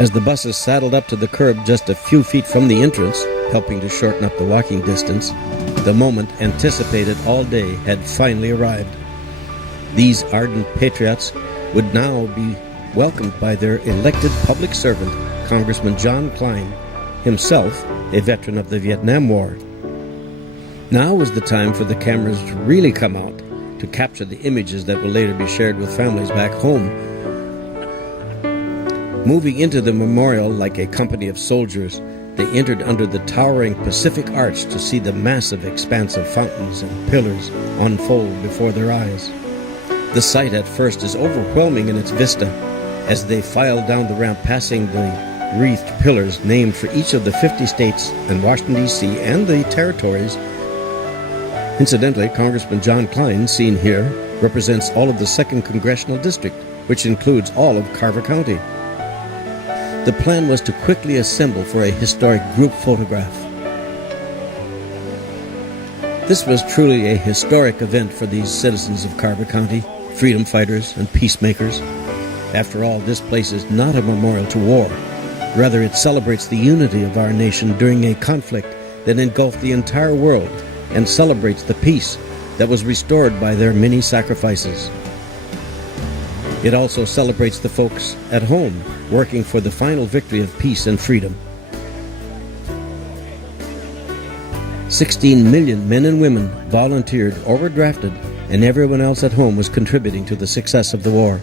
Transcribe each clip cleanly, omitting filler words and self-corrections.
As the buses saddled up to the curb just a few feet from the entrance, helping to shorten up the walking distance, the moment anticipated all day had finally arrived. These ardent patriots would now be welcomed by their elected public servant, Congressman John Klein, himself a veteran of the Vietnam War. Now was the time for the cameras to really come out to capture the images that will later be shared with families back home. Moving into the memorial like a company of soldiers, they entered under the towering Pacific Arch to see the massive expanse of fountains and pillars unfold before their eyes. The sight at first is overwhelming in its vista as they filed down the ramp, passing the wreathed pillars named for each of the 50 states and Washington, D.C. and the territories. Incidentally, Congressman John Klein, seen here, represents all of the 2nd Congressional District, which includes all of Carver County. The plan was to quickly assemble for a historic group photograph. This was truly a historic event for these citizens of Carver County, freedom fighters and peacemakers. After all, this place is not a memorial to war. Rather, it celebrates the unity of our nation during a conflict that engulfed the entire world and celebrates the peace that was restored by their many sacrifices. It also celebrates the folks at home working for the final victory of peace and freedom. 16 million men and women volunteered or were drafted, and everyone else at home was contributing to the success of the war.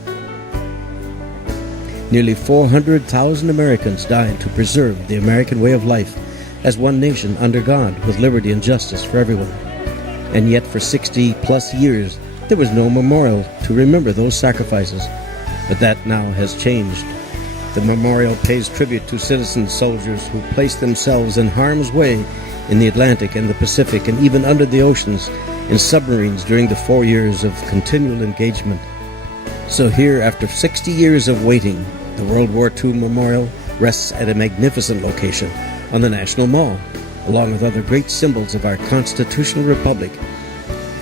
Nearly 400,000 Americans died to preserve the American way of life as one nation under God with liberty and justice for everyone. And yet for 60-plus years, there was no memorial to remember those sacrifices. But that now has changed. The memorial pays tribute to citizen soldiers who placed themselves in harm's way in the Atlantic and the Pacific and even under the oceans in submarines during the 4 years of continual engagement. So here, after 60 years of waiting, the World War II Memorial rests at a magnificent location on the National Mall, along with other great symbols of our constitutional republic.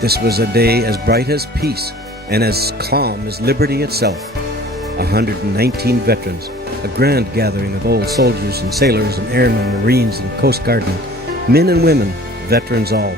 This was a day as bright as peace and as calm as liberty itself. 119 veterans, a grand gathering of old soldiers and sailors and airmen, Marines and Coast Guardmen, men and women, veterans all,